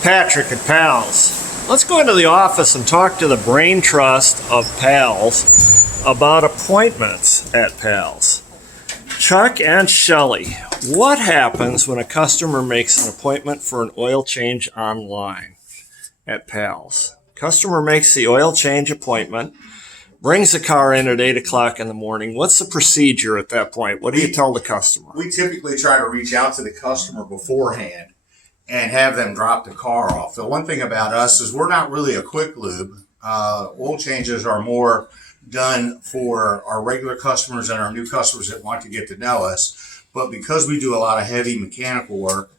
Patrick at PALS. Let's go into the office and talk to the brain trust of PALS about appointments at PALS. Chuck and Shelley, what happens when a customer makes an appointment for an oil change online at PALS? Customer makes the oil change appointment, brings the car in at 8 o'clock in the morning. What's the procedure at that point? What do you tell the customer? We typically try to reach out to the customer beforehand and have them drop the car off. The one thing about us is we're not really a quick lube. Oil changes are more done for our regular customers and our new customers that want to get to know us. But because we do a lot of heavy mechanical work,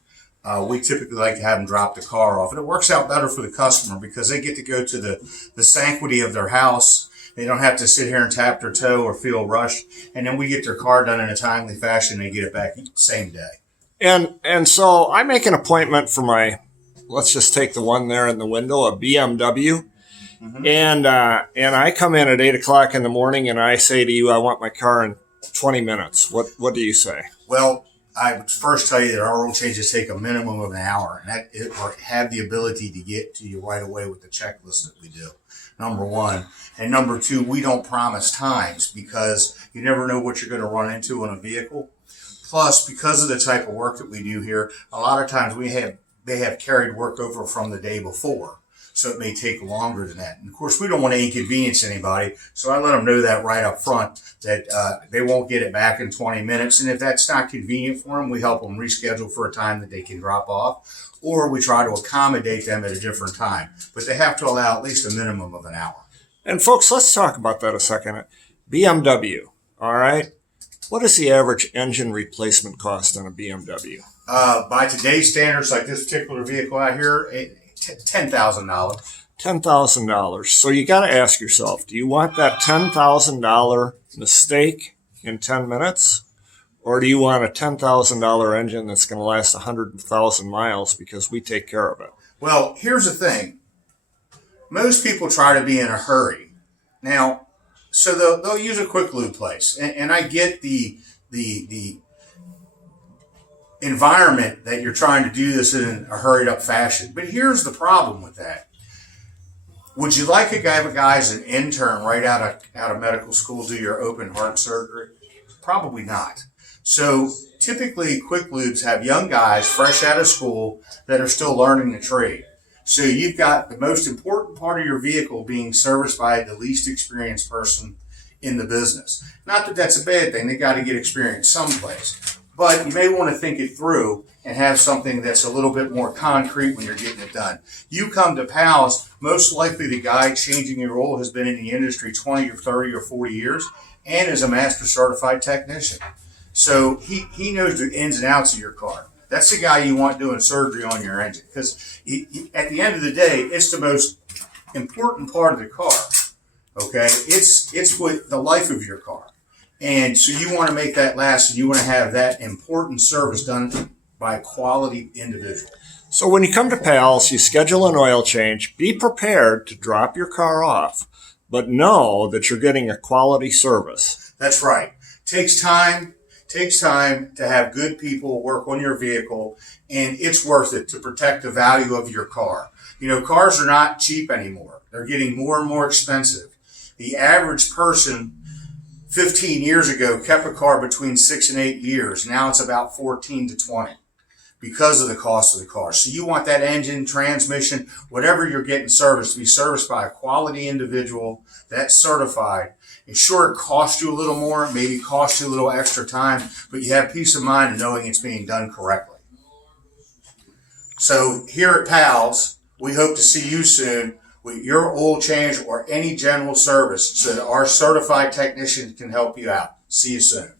we typically like to have them drop the car off. And it works out better for the customer because they get to go to the sanctity of their house. They don't have to sit here and tap their toe or feel rushed. And then we get their car done in a timely fashion and they get it back the same day. And so I make an appointment for my, let's just take the one there in the window, a BMW. Mm-hmm. And I come in at 8 o'clock in the morning and I say to you, I want my car in 20 minutes. What do you say? Well, I would first tell you that our oil changes take a minimum of an hour, and that or have the ability to get to you right away with the checklist that we do. Number one. And number two, we don't promise times because you never know what you're going to run into in a vehicle. Plus, because of the type of work that we do here, a lot of times they have carried work over from the day before. So it may take longer than that. And of course, we don't want to inconvenience anybody. So I let them know that right up front that they won't get it back in 20 minutes. And if that's not convenient for them, we help them reschedule for a time that they can drop off. Or we try to accommodate them at a different time. But they have to allow at least a minimum of an hour. And folks, let's talk about that a second. BMW, all right? What is the average engine replacement cost on a BMW? By today's standards, like this particular vehicle out here, $10,000. $10,000. So you got to ask yourself, do you want that $10,000 mistake in 10 minutes? Or do you want a $10,000 engine that's going to last 100,000 miles because we take care of it? Well, here's the thing. Most people try to be in a hurry. Now, so they'll use a quick lube place. And I get the environment that you're trying to do this in a hurried up fashion. But here's the problem with that. Would you like a guy as an intern right out of medical school do your open heart surgery? Probably not. So typically quick lubes have young guys fresh out of school that are still learning the trade. So you've got the most important part of your vehicle being serviced by the least experienced person in the business. Not that that's a bad thing. They got to get experience someplace. But you may want to think it through and have something that's a little bit more concrete when you're getting it done. You come to PALS, most likely the guy changing your oil has been in the industry 20 or 30 or 40 years and is a master certified technician. So he knows the ins and outs of your car. That's the guy you want doing surgery on your engine because at the end of the day, it's the most important part of the car. Okay, it's what the life of your car, and so you want to make that last, and you want to have that important service done by a quality individual. So when you come to PALS, you schedule an oil change. Be prepared to drop your car off, but know that you're getting a quality service. That's right. Takes time to have good people work on your vehicle, and it's worth it to protect the value of your car. You know, cars are not cheap anymore. They're getting more and more expensive. The average person 15 years ago kept a car between 6 and 8 years. Now it's about 14 to 20 because of the cost of the car. So you want that engine, transmission, whatever you're getting serviced to be serviced by a quality individual that's certified. And sure, it costs you a little more, maybe costs you a little extra time, but you have peace of mind in knowing it's being done correctly. So here at PALS, we hope to see you soon with your oil change or any general service so that our certified technicians can help you out. See you soon.